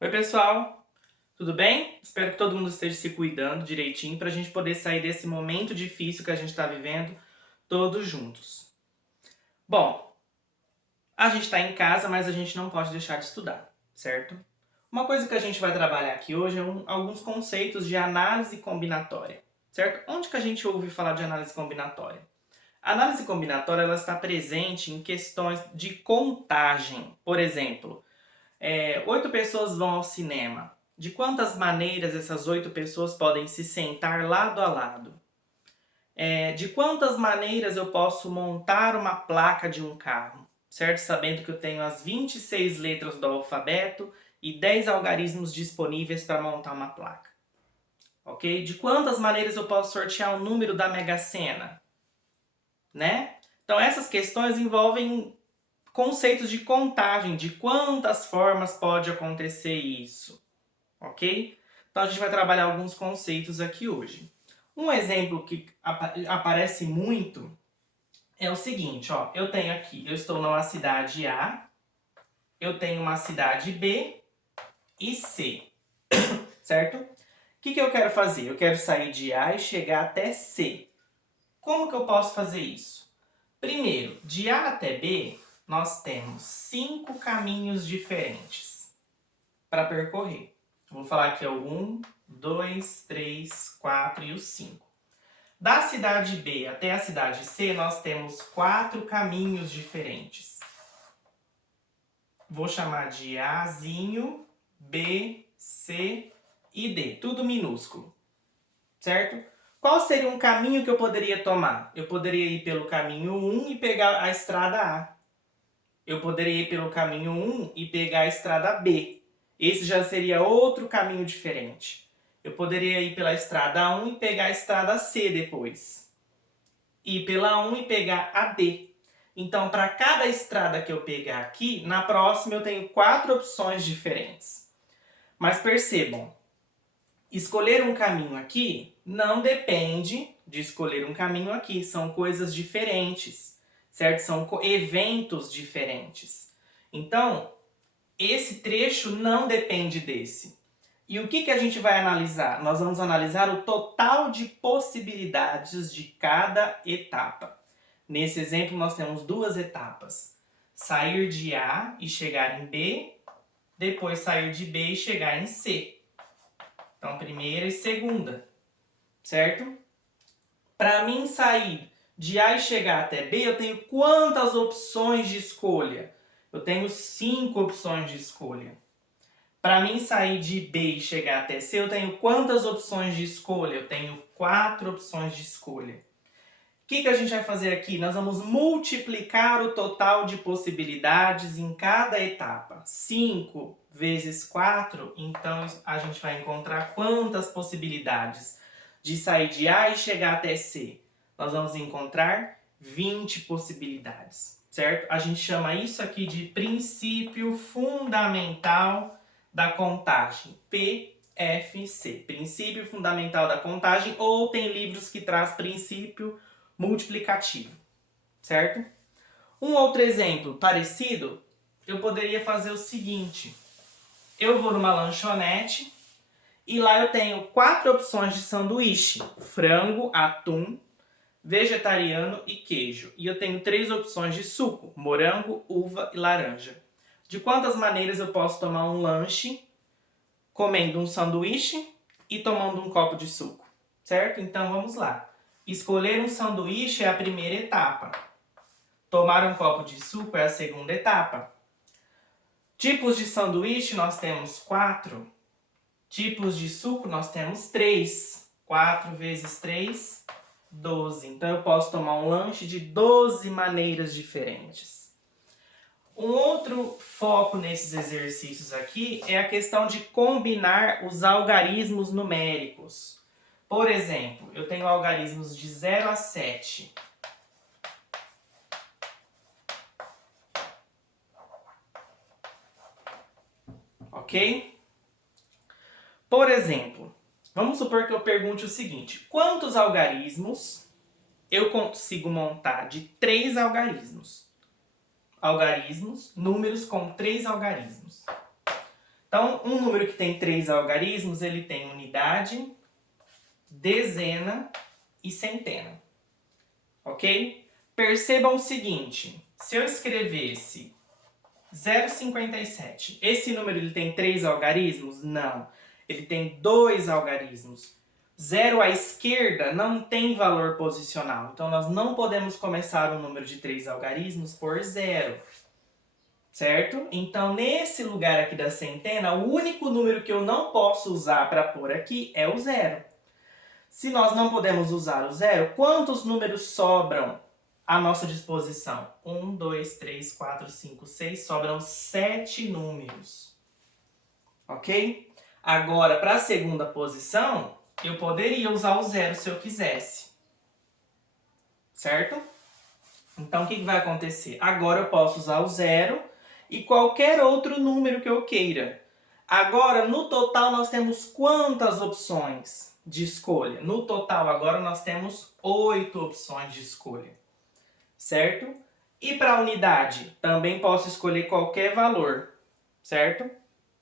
Oi, pessoal, tudo bem? Espero que todo mundo esteja se cuidando direitinho para a gente poder sair desse momento difícil que a gente está vivendo todos juntos. Bom, a gente está em casa, mas a gente não pode deixar de estudar, certo? Uma coisa que a gente vai trabalhar aqui hoje é alguns conceitos de análise combinatória, certo? Onde que a gente ouve falar de análise combinatória? A análise combinatória ela está presente em questões de contagem. Por exemplo, 8 pessoas vão ao cinema. De quantas maneiras essas 8 pessoas podem se sentar lado a lado? De quantas maneiras eu posso montar uma placa de um carro? Certo? Sabendo que eu tenho as 26 letras do alfabeto e 10 algarismos disponíveis para montar uma placa. Ok? De quantas maneiras eu posso sortear o número da Mega Sena? Né? Então essas questões envolvem conceitos de contagem, de quantas formas pode acontecer isso, ok? Então a gente vai trabalhar alguns conceitos aqui hoje. Um exemplo que aparece muito é o seguinte, ó, eu tenho aqui, eu estou numa cidade A, eu tenho uma cidade B e C, certo? O que eu quero fazer? Eu quero sair de A e chegar até C. Como que eu posso fazer isso? Primeiro, de A até B, nós temos 5 caminhos diferentes para percorrer. Vou falar aqui o 1, 2, 3, 4 e o 5. Da cidade B até a cidade C, nós temos 4 caminhos diferentes. Vou chamar de Azinho, B, C e D. Tudo minúsculo. Certo? Qual seria um caminho que eu poderia tomar? Eu poderia ir pelo caminho 1 e pegar a estrada A. Eu poderia ir pelo caminho 1 e pegar a estrada B. Esse já seria outro caminho diferente. Eu poderia ir pela estrada 1 e pegar a estrada C depois. Ir pela 1 e pegar a D. Então, para cada estrada que eu pegar aqui, na próxima eu tenho 4 opções diferentes. Mas percebam, escolher um caminho aqui não depende de escolher um caminho aqui. São coisas diferentes, certo? São eventos diferentes. Então, esse trecho não depende desse. E o que a gente vai analisar? Nós vamos analisar o total de possibilidades de cada etapa. Nesse exemplo, nós temos 2 etapas. Sair de A e chegar em B, depois sair de B e chegar em C. Então, primeira e segunda, certo? Para mim sair de A e chegar até B, eu tenho quantas opções de escolha? Eu tenho 5 opções de escolha. Para mim sair de B e chegar até C, eu tenho quantas opções de escolha? Eu tenho 4 opções de escolha. O que a gente vai fazer aqui? Nós vamos multiplicar o total de possibilidades em cada etapa. 5 vezes 4, então a gente vai encontrar quantas possibilidades de sair de A e chegar até C? Nós vamos encontrar 20 possibilidades, certo? A gente chama isso aqui de princípio fundamental da contagem, PFC, princípio fundamental da contagem, ou tem livros que traz princípio multiplicativo, certo? Um outro exemplo parecido, eu poderia fazer o seguinte, eu vou numa lanchonete e lá eu tenho 4 opções de sanduíche, frango, atum, vegetariano e queijo. E eu tenho 3 opções de suco, morango, uva e laranja. De quantas maneiras eu posso tomar um lanche comendo um sanduíche e tomando um copo de suco, certo? Então vamos lá. Escolher um sanduíche é a primeira etapa. Tomar um copo de suco é a segunda etapa. Tipos de sanduíche nós temos 4. Tipos de suco nós temos 3. 4 vezes 3, 12. Então eu posso tomar um lanche de 12 maneiras diferentes. Um outro foco nesses exercícios aqui é a questão de combinar os algarismos numéricos. Por exemplo, eu tenho algarismos de 0 a 7. Ok? Por exemplo, vamos supor que eu pergunte o seguinte: quantos algarismos eu consigo montar de 3 algarismos? Algarismos, números com 3 algarismos. Então, um número que tem 3 algarismos, ele tem unidade, dezena e centena. Ok? Percebam o seguinte, se eu escrevesse 0,57, esse número ele tem 3 algarismos? Não. Ele tem 2 algarismos. 0 à esquerda não tem valor posicional. Então, nós não podemos começar um número de 3 algarismos por 0. Certo? Então, nesse lugar aqui da centena, o único número que eu não posso usar para pôr aqui é o 0. Se nós não podemos usar o 0, quantos números sobram à nossa disposição? 1, 2, 3, 4, 5, 6. Sobram 7 números. Ok? Agora, para a segunda posição, eu poderia usar o 0 se eu quisesse. Certo? Então, o que vai acontecer? Agora eu posso usar o 0 e qualquer outro número que eu queira. Agora, no total, nós temos quantas opções de escolha? No total, agora nós temos 8 opções de escolha. Certo? E para a unidade, também posso escolher qualquer valor. Certo?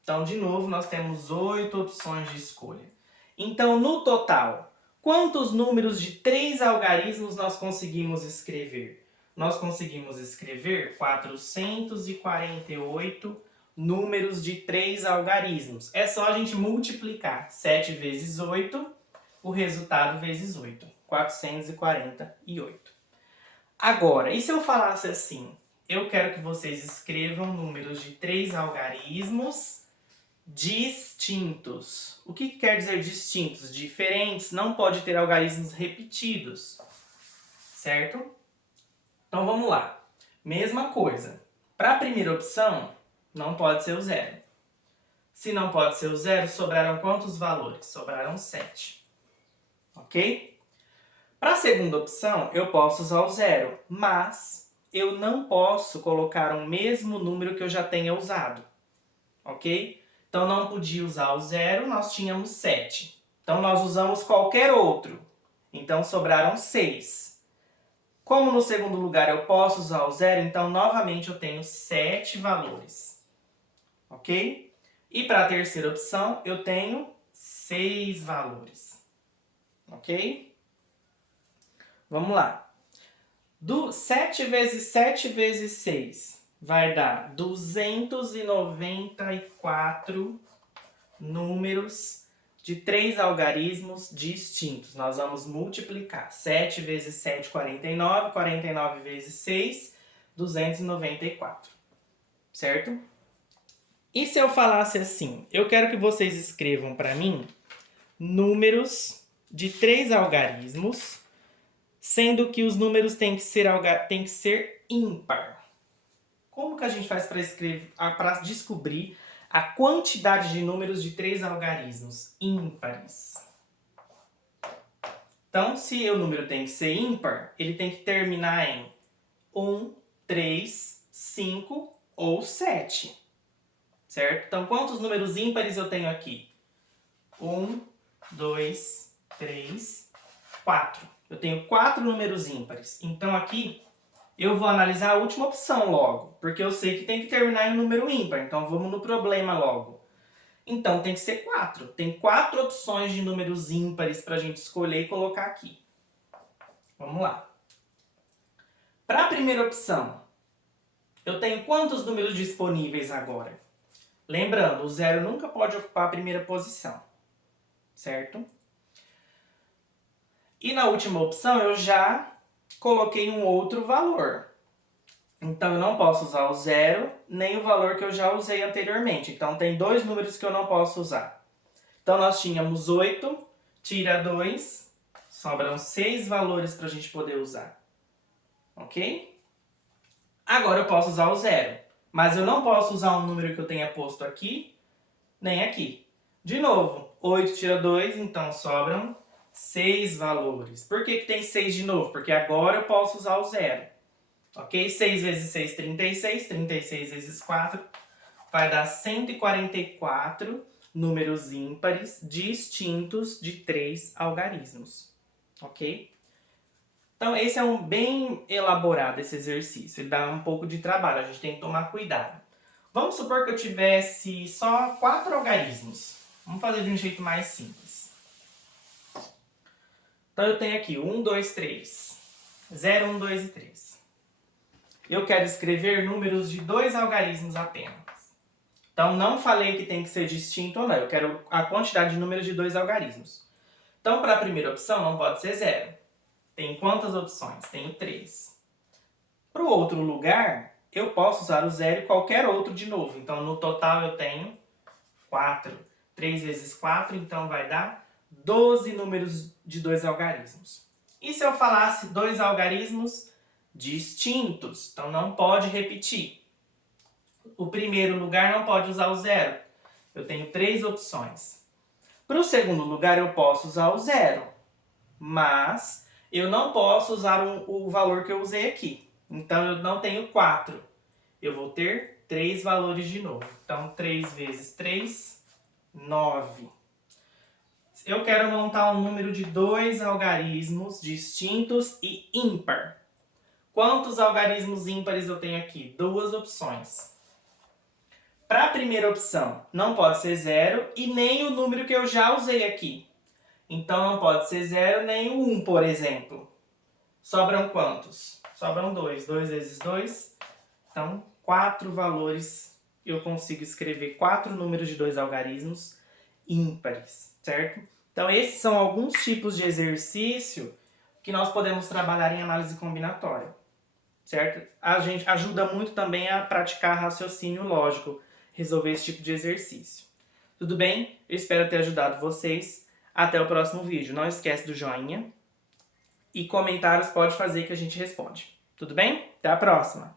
Então, de novo, nós temos 8 opções de escolha. Então, no total, quantos números de 3 algarismos nós conseguimos escrever? Nós conseguimos escrever 448 números de 3 algarismos. É só a gente multiplicar 7 vezes 8, o resultado vezes 8. 448. Agora, e se eu falasse assim? Eu quero que vocês escrevam números de 3 algarismos distintos. O que quer dizer distintos? Diferentes, não pode ter algarismos repetidos. Certo? Então vamos lá. Mesma coisa. Para a primeira opção, não pode ser o 0. Se não pode ser o 0, sobraram quantos valores? Sobraram 7. Ok? Para a segunda opção, eu posso usar o 0, mas eu não posso colocar o mesmo número que eu já tenha usado. Ok? Então, não podia usar o 0, nós tínhamos 7. Então, nós usamos qualquer outro. Então, sobraram 6. Como no segundo lugar eu posso usar o 0, então, novamente, eu tenho 7 valores. Ok? E para a terceira opção, eu tenho 6 valores. Ok? Vamos lá. 7 vezes 7 vezes 6 vai dar 294 números de 3 algarismos distintos. Nós vamos multiplicar. 7 vezes 7, 49. 49 vezes 6, 294. Certo? E se eu falasse assim? Eu quero que vocês escrevam para mim números de 3 algarismos, sendo que os números têm que ser ímpar. Como que a gente faz para descobrir a quantidade de números de 3 algarismos ímpares? Então, se o número tem que ser ímpar, ele tem que terminar em 1, 3, 5 ou 7. Certo? Então, quantos números ímpares eu tenho aqui? 1, 2, 3, 4. Eu tenho 4 números ímpares. Então, aqui eu vou analisar a última opção logo, porque eu sei que tem que terminar em um número ímpar. Então, vamos no problema logo. Então, tem que ser 4. Tem 4 opções de números ímpares para a gente escolher e colocar aqui. Vamos lá. Para a primeira opção, eu tenho quantos números disponíveis agora? Lembrando, o 0 nunca pode ocupar a primeira posição. Certo? E na última opção, eu já coloquei um outro valor. Então, eu não posso usar o 0, nem o valor que eu já usei anteriormente. Então, tem 2 números que eu não posso usar. Então, nós tínhamos 8, tira 2, sobram 6 valores para a gente poder usar. Ok? Agora, eu posso usar o 0. Mas eu não posso usar um número que eu tenha posto aqui, nem aqui. De novo, 8 tira 2, então sobram 6 valores. Por que tem 6 de novo? Porque agora eu posso usar o 0. Ok? 6 vezes 6, 36. 36 vezes 4 vai dar 144 números ímpares distintos de 3 algarismos. Ok? Então, esse é bem elaborado, esse exercício. Ele dá um pouco de trabalho, a gente tem que tomar cuidado. Vamos supor que eu tivesse só 4 algarismos. Vamos fazer de um jeito mais simples. Então eu tenho aqui 1, 2, 3. 0, 1, 2 e 3. Eu quero escrever números de 2 algarismos apenas. Então não falei que tem que ser distinto ou não. Eu quero a quantidade de números de 2 algarismos. Então para a primeira opção não pode ser 0. Tem quantas opções? Tenho 3. Para o outro lugar, eu posso usar o 0 e qualquer outro de novo. Então, no total, eu tenho 4. 3 vezes 4, então vai dar 12 números de 2 algarismos. E se eu falasse 2 algarismos distintos? Então, não pode repetir. O primeiro lugar não pode usar o 0. Eu tenho 3 opções. Para o segundo lugar, eu posso usar o 0. Mas eu não posso usar o valor que eu usei aqui. Então, eu não tenho 4. Eu vou ter 3 valores de novo. Então, 3 vezes 3, 9. Eu quero montar um número de 2 algarismos distintos e ímpar. Quantos algarismos ímpares eu tenho aqui? 2 opções. Para a primeira opção, não pode ser 0 e nem o número que eu já usei aqui. Então, não pode ser 0 nem o 1, por exemplo. Sobram quantos? Sobram 2. 2 vezes 2. Então, 4 valores. Eu consigo escrever 4 números de 2 algarismos ímpares, certo? Então, esses são alguns tipos de exercício que nós podemos trabalhar em análise combinatória, certo? A gente ajuda muito também a praticar raciocínio lógico, resolver esse tipo de exercício. Tudo bem? Eu espero ter ajudado vocês. Até o próximo vídeo. Não esquece do joinha. E comentários pode fazer que a gente responde. Tudo bem? Até a próxima!